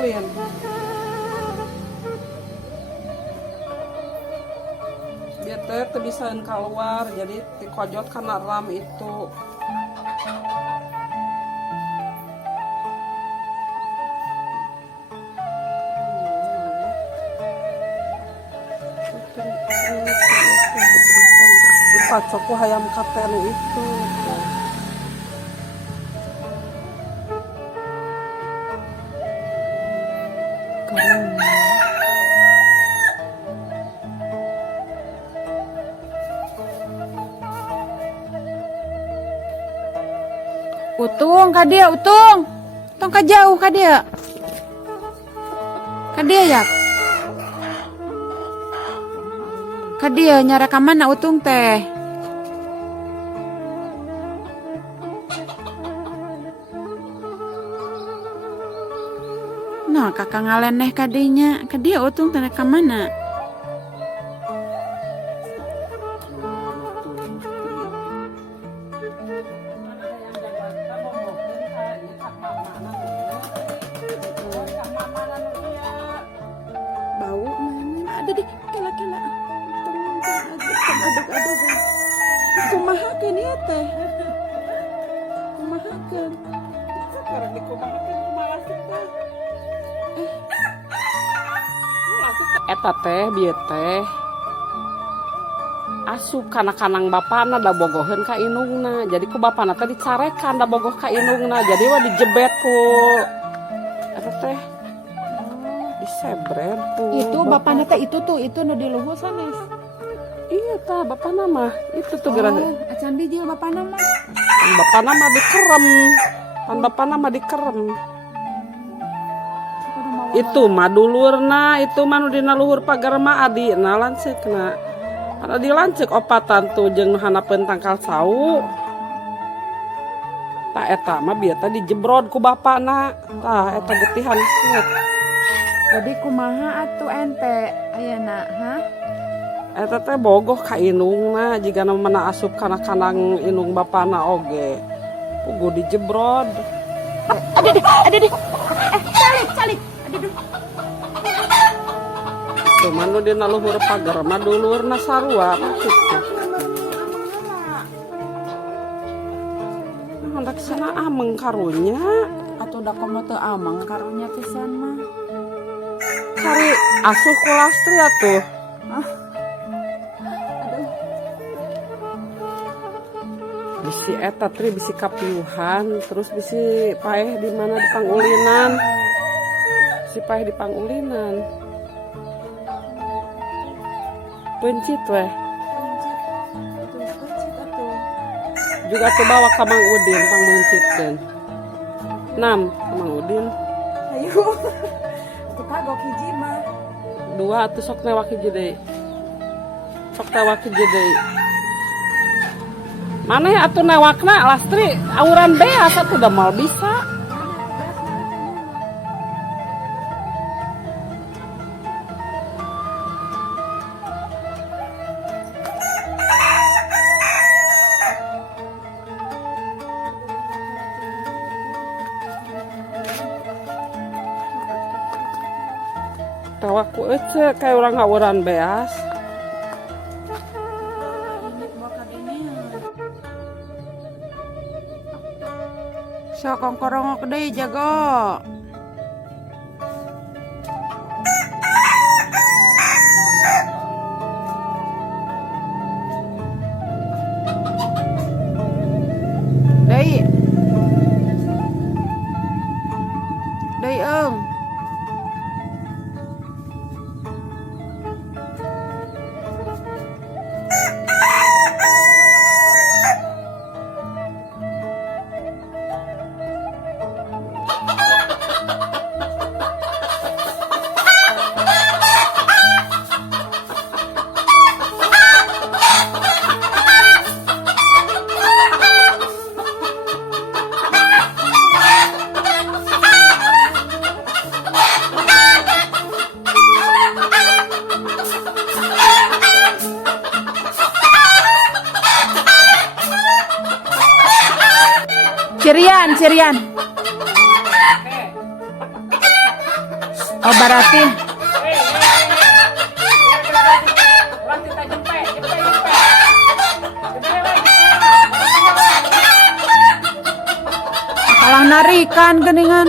gituin. Biar teh bisain keluar, jadi dikojot karena ram itu. Dipacok ku hayam katelu itu. Keren. Utung ka dia, utung. Tong ka jauh ka dia. Ka dia ya. Ka dia nyara ka mana utung teh? Nah, kakak ngaleneh ka dinya. Ka dia utung teh ka mana? Bau mana? Ada di kela-kela. Aduk-aduk. Kumahakeun ieu teh? Kumahakeun? Sekarang dikumahakeun kumaha teh. Eta teh bieu teh asup kana kanang bapana da bogoheun ka indungna. Jadi ku bapana teh dicarekan da bogoh ka indungna. Jadi mah dijebet ku eta teh disebret ku. Itu bapana teh itu nu di luhur sanes. Iya tah bapana mah itu tuh geura. Acan bijil bapana mah. Bapana mah dikerem. Pan bapana mah dikerem. Itu mah dulurna, itu mah nu dina luhur pagar mah adina lanceukna. Ada dilanceuk opatan tuh jeung nu hanapeun tangkal sau. Tah eta mah bieu teh dijebrod ku bapana. Tah eta getihan geus. Jadi kumaha atuh ente ayeuna, ha? Eta teh bogoh ka indungna jigana mana asup kana kanang indung bapana oge. Puguh dijebrod. Aduh. Calik. Cuman nu dina luhur pagar mah dulurna sarua kitu. Hendak sana ameng karunya. Atuh da komo teu ameng karunya pisan mah. Cari asuh ku Lastri atuh. Bisi eta tri bisi kapiuhan, terus bisi paeh di mana di pangulinan. Si paeh di pangulinan. Pencit weh. Juga tuh bawa ka Mang Udin pang mencitkeun. 6 ka Mang Udin. Ayo. Tuh kagok hiji mah. 2 atuh sok newak hiji deui. Sok tewak hiji deui. Maneh atuh newakna Lastri auran beas atuh da moal bisa. Tawaku ece kayak orang ngawuran beas. Sok kongkorongok deui jago. Deui eung. Cirian. Oh berarti kalah narikan geningan.